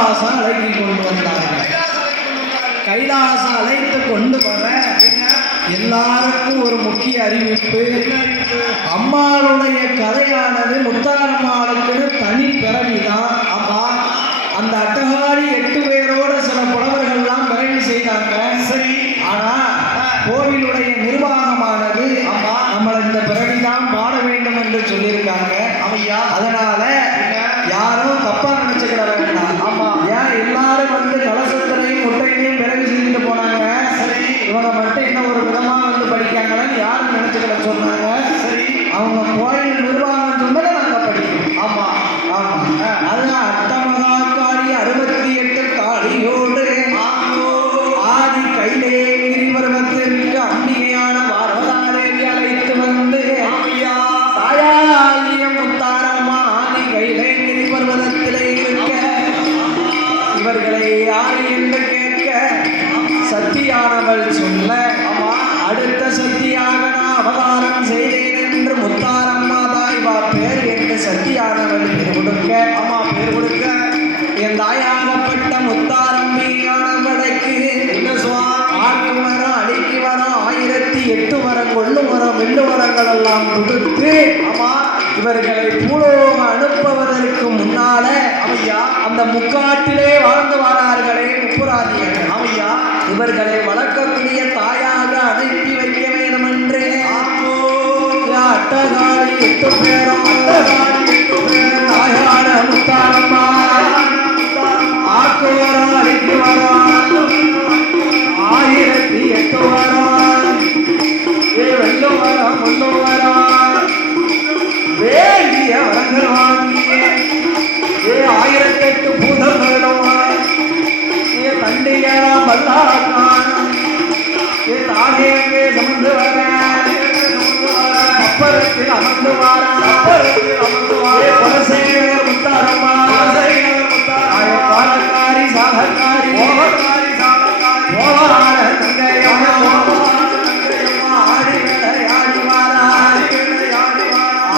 கைலாசம் அழைத்து கொண்டு வந்தார்கள். கைலாசம் அழைத்து கொண்டு வர எல்லாருக்கும் ஒரு முக்கிய அறிவிப்பு. அம்மாளுடைய கதையானது முத்தாரம்மாளுக்கு தனி பிறவிதான். அம்மா அந்த அட்டகாடி 8 பேரோட சில புலவர்கள்லாம் பிறவி செய்தாங்க. சரி, ஆனா கோவிலுடைய நிர்வாகமானது அம்மா நம்மளை இந்த பிறவிதான் பாட வேண்டும் என்று சொல்லியிருக்காங்க. அவையா, அதனால யாரும் தப்பா நினைச்சுக்கிட வேண்டாம். ஆமா, ஏன் எல்லாரும் வந்து கலசத்திலையும் முட்டையிலையும் பிறவி செஞ்சுட்டு போனாங்க. சரி, இவங்க மட்டும் என்ன ஒரு விதமா வந்து படிக்காங்கன்னு யாரும் நினைச்சுக்கிட சொன்னாங்க. சரி, அவங்க கோயில் நிர்வாகம் சொன்னதை நாங்க படிக்கணும். ஆமா ஆமா, அதுதான் அட்டமகா காளி 68 காளியோடு ஆதி கைலே கிரிவர்மத்திற்கு அம்பிகையான பார்வதாதேவி அழைத்து வந்து தாயாகிய முத்தாரம்மா ஆதி கைலே கிரிவர்மத்திலே இருக்க இவர்களை யார் என்று கேட்க சத்தியானவள் சொல்ல அடுத்த சத்தியாக நான் அவதாரம் செய்தேன் என்று முத்தாரம்மா தாய்வா பேர் என்று சத்தியானவள் பேர் கொடுக்க பேர் கொடுக்க என் தாயாகப்பட்ட முத்தாரம்பியானவளைக்கு ஆக்கு மரம் அடிக்கு மரம் 1008 மரம் கொள்ளு மரம் வெள்ளு மரங்கள் எல்லாம் கொடுத்து இவர்களை பூலோகம் அனுப்புவதற்கு முன்னால அந்த முக்காட்டிலே வாழ்ந்து வரார்களே முப்புராதியர்கள் இவர்களை வளர்க்கக்கூடிய தாயாக அனுப்பி வைக்க வேண்டும் என்று அட்டகாடி 8 பேரும் தாயான முத்தாரம்மா ஆக்கு வரம் அடிக்கு வரம் 1008 வரம் வெள்ளு வரம் முள்ளு வரம் வேண்டிய வரங்கள் வாங்கிய 1008 பூதங்களும் தண்டியலாம் வல்லாக்கான் தானே சுமந்து வர அப்பறத்தில் அமர்ந்து வாரேவர் முத்தாரம்மா பாலக்காரி சாகக்காரி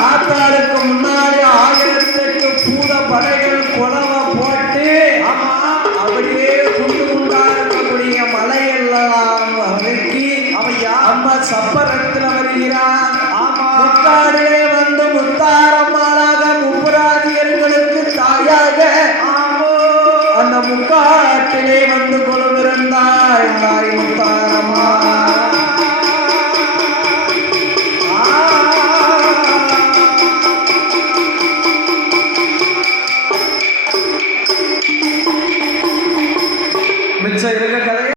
ஆத்தாளுக்கு முன்னாடி 1008 பூத படைகள் குலவ போட்டு அப்படியே குண்டு குண்டா இருக்கக்கூடிய மலையெல்லாம் வதக்கி அம்மா சப்பரத்தில் வருகிறார். முக்காடிலே வந்து முத்தாரம்மாளாக முப்புராதியர்களுக்கு தாயாக அந்த முக்காட்டிலே வந்து கொழுவிருந்தாள் தாய் முத்தாரம்மா.